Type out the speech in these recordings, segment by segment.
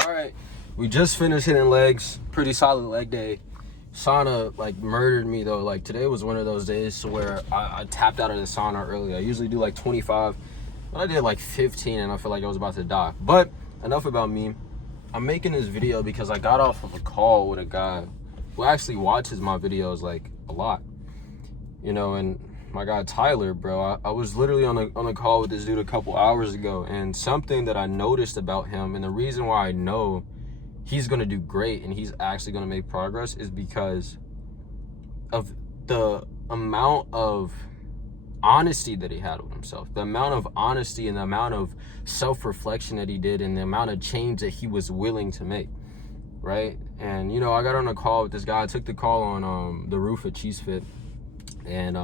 All right, we just finished hitting legs. Pretty solid leg day. Sauna like murdered me though. Like today was one of those days to where I tapped out of the sauna early. I usually do like 25, but I did like 15 and I feel like I was about to die. But enough about me. I'm making this video because I got off of a call with a guy who actually watches my videos like a lot. You know, and my guy Tyler, bro, I was literally on a call with this dude a couple hours ago, and something that I noticed about him, and the reason why I know he's gonna do great and he's actually gonna make progress, is because of the amount of honesty that he had with himself, the amount of honesty and the amount of self-reflection that he did, and the amount of change that he was willing to make, right? And you know, I got on a call with this guy. I took the call on the roof at Cheese Fit, and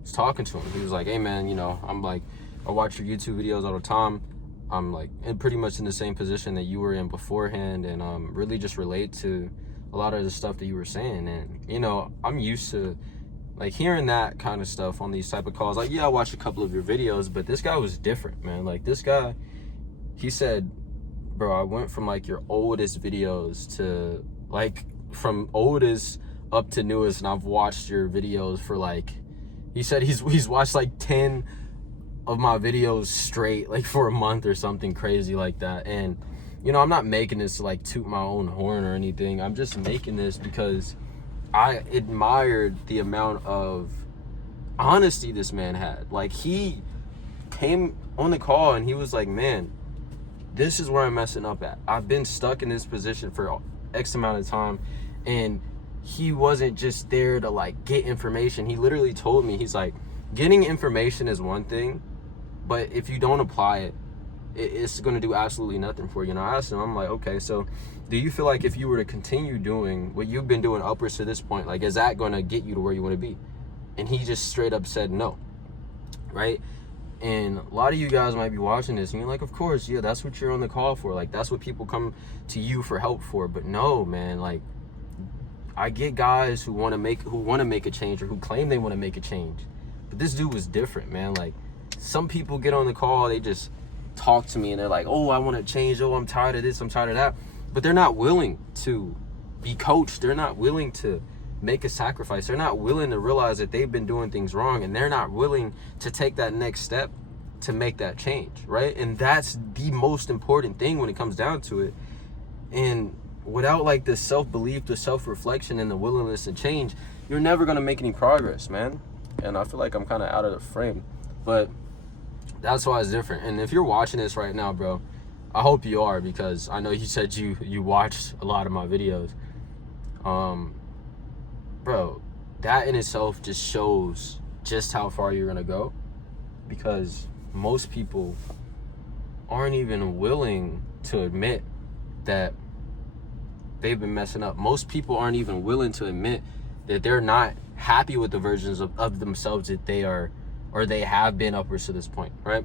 was talking to him. He was like, hey man, you know, I'm like, I watch your YouTube videos all the time. I'm like pretty much in the same position that you were in beforehand, and really just relate to a lot of the stuff that you were saying. And you know, I'm used to like hearing that kind of stuff on these type of calls. Like, yeah, I watched a couple of your videos, but this guy was different, man. Like this guy, he said, bro, I went from like your oldest videos to like from oldest up to newest, and I've watched your videos for like, he said he's watched like 10 of my videos straight, like for a month or something crazy like that. And you know, I'm not making this to like toot my own horn or anything. I'm just making this because I admired the amount of honesty this man had. Like he came on the call and he was like, man, this is where I'm messing up at. I've been stuck in this position for X amount of time. And he wasn't just there to like get information. He literally told me, he's like, getting information is one thing, but if you don't apply it, it's going to do absolutely nothing for you. And I asked him, I'm like, okay, so do you feel like if you were to continue doing what you've been doing upwards to this point, like, is that going to get you to where you want to be? And he just straight up said no, right? And a lot of you guys might be watching this and you're like, of course, yeah, that's what you're on the call for. Like, that's what people come to you for help for. But no, man, like, I get guys who want to make a change, or who claim they want to make a change. But this dude was different, man. Like, some people get on the call, they just talk to me and they're like, oh, I want to change. Oh, I'm tired of this. I'm tired of that. But they're not willing to be coached. They're not willing to make a sacrifice. They're not willing to realize that they've been doing things wrong, and they're not willing to take that next step to make that change, right? And that's the most important thing when it comes down to it. And without like the self-belief, the self-reflection, and the willingness to change, you're never going to make any progress, man. And I feel like I'm kind of out of the frame, but that's why it's different. And if you're watching this right now, bro, I hope you are, because I know you said you watched a lot of my videos. Bro, that in itself just shows just how far you're going to go, because most people aren't even willing to admit that they've been messing up. Most people aren't even willing to admit that they're not happy with the versions of themselves that they are, or they have been upwards to this point, right?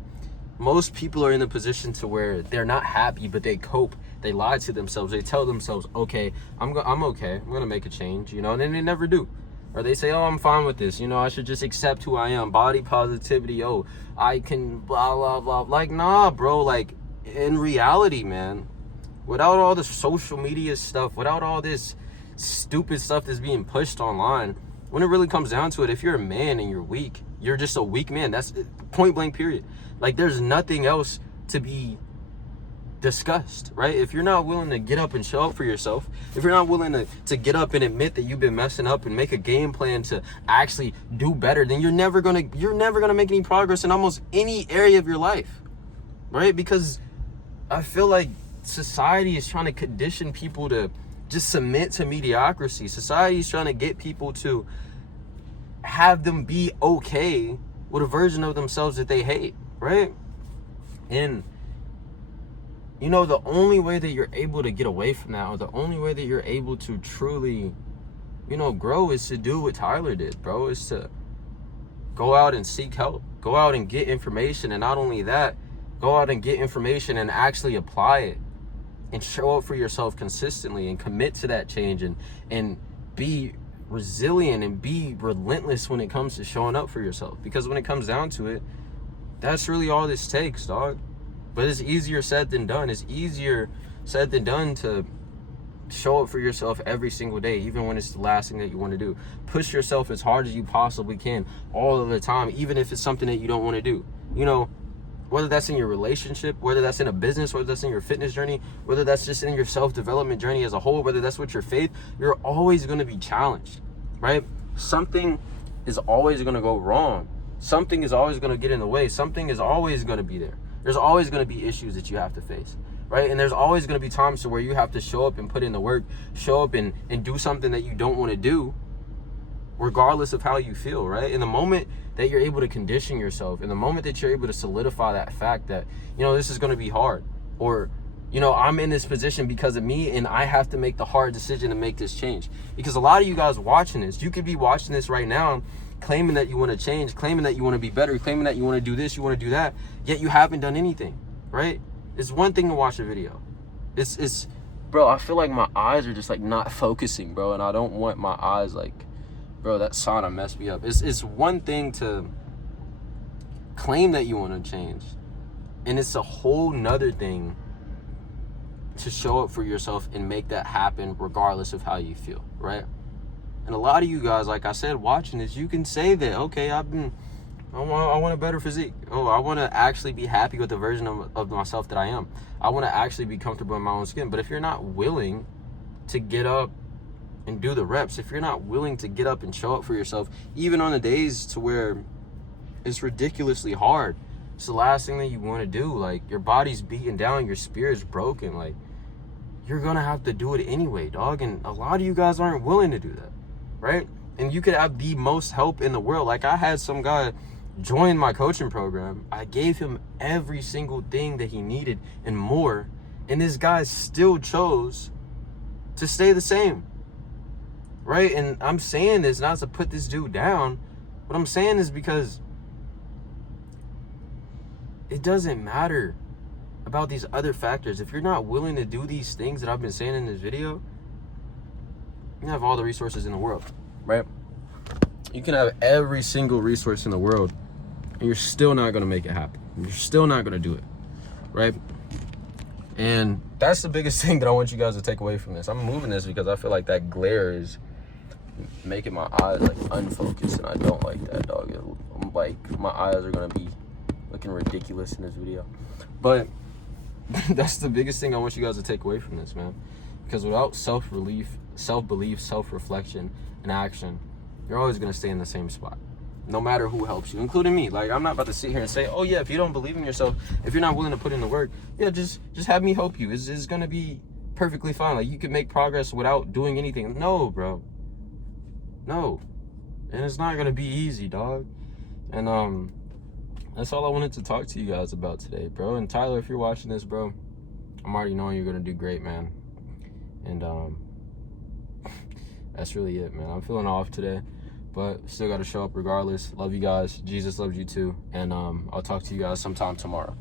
Most people are in the position to where they're not happy, but they cope. They lie to themselves. They tell themselves, okay, I'm okay. I'm gonna make a change, you know, and then they never do. Or they say, oh, I'm fine with this. You know, I should just accept who I am. Body positivity. Oh, I can blah, blah, blah. Like, nah, bro. Like, in reality, man, without all the social media stuff, without all this stupid stuff that's being pushed online, when it really comes down to it, if you're a man and you're weak, you're just a weak man. That's point blank, period. Like, there's nothing else to be discussed, right? If you're not willing to get up and show up for yourself, if you're not willing to get up and admit that you've been messing up and make a game plan to actually do better, then you're never gonna make any progress in almost any area of your life, right? Because I feel like society is trying to condition people to just submit to mediocrity. Society is trying to get people to have them be okay with a version of themselves that they hate, right? And you know, the only way that you're able to get away from that, or the only way that you're able to truly, you know, grow, is to do what Tyler did, bro. Is to go out and seek help, go out and get information, and not only that, go out and get information and actually apply it, and show up for yourself consistently, and commit to that change, and be resilient and be relentless when it comes to showing up for yourself. Because when it comes down to it, that's really all this takes, dog. But it's easier said than done. It's easier said than done to show up for yourself every single day, even when it's the last thing that you want to do. Push yourself as hard as you possibly can all of the time, even if it's something that you don't want to do. You know, whether that's in your relationship, whether that's in a business, whether that's in your fitness journey, whether that's just in your self-development journey as a whole, whether that's with your faith, you're always going to be challenged, right? Something is always going to go wrong. Something is always going to get in the way. Something is always going to be there. There's always going to be issues that you have to face, right? And there's always going to be times to where you have to show up and put in the work, show up and do something that you don't want to do, regardless of how you feel, right? In the moment that you're able to condition yourself, in the moment that you're able to solidify that fact that, you know, this is going to be hard, or, you know, I'm in this position because of me and I have to make the hard decision to make this change. Because a lot of you guys watching this, you could be watching this right now claiming that you want to change, claiming that you want to be better, claiming that you want to do this, you want to do that, yet you haven't done anything, right? It's one thing to watch a video. It's bro, I feel like my eyes are just like not focusing, bro, and I don't want my eyes like, bro, that sauna messed me up. It's one thing to claim that you want to change, and it's a whole nother thing to show up for yourself and make that happen regardless of how you feel, right? And a lot of you guys, like I said, watching this, you can say that, okay, I want a better physique. Oh, I want to actually be happy with the version of myself that I am. I want to actually be comfortable in my own skin. But if you're not willing to get up and do the reps, if you're not willing to get up and show up for yourself, even on the days to where it's ridiculously hard, it's the last thing that you want to do. Like, your body's beaten down, your spirit's broken. Like, you're going to have to do it anyway, dog. And a lot of you guys aren't willing to do that, right? And you could have the most help in the world. Like, I had some guy join my coaching program. I gave him every single thing that he needed and more. And this guy still chose to stay the same, right? And I'm saying this not to put this dude down. What I'm saying is because it doesn't matter about these other factors. If you're not willing to do these things that I've been saying in this video, you have all the resources in the world, right? You can have every single resource in the world, and you're still not going to make it happen. You're still not going to do it, right? And that's the biggest thing that I want you guys to take away from this. I'm moving this because I feel like that glare is making my eyes like unfocused, and I don't like that, dog. I'm like, my eyes are going to be looking ridiculous in this video. But that's the biggest thing I want you guys to take away from this, man. Because without self-belief, self-reflection, and action, you're always going to stay in the same spot, no matter who helps you, including me. Like, I'm not about to sit here and say, oh yeah, if you don't believe in yourself, if you're not willing to put in the work, yeah, just have me help you. It's going to be perfectly fine. Like, you can make progress without doing anything. No, bro. No. And it's not going to be easy, dog. And that's all I wanted to talk to you guys about today, bro. And Tyler, if you're watching this, bro, I'm already knowing you're going to do great, man. And that's really it, man. I'm feeling off today, but still got to show up regardless. Love you guys. Jesus loves you too. And I'll talk to you guys sometime tomorrow.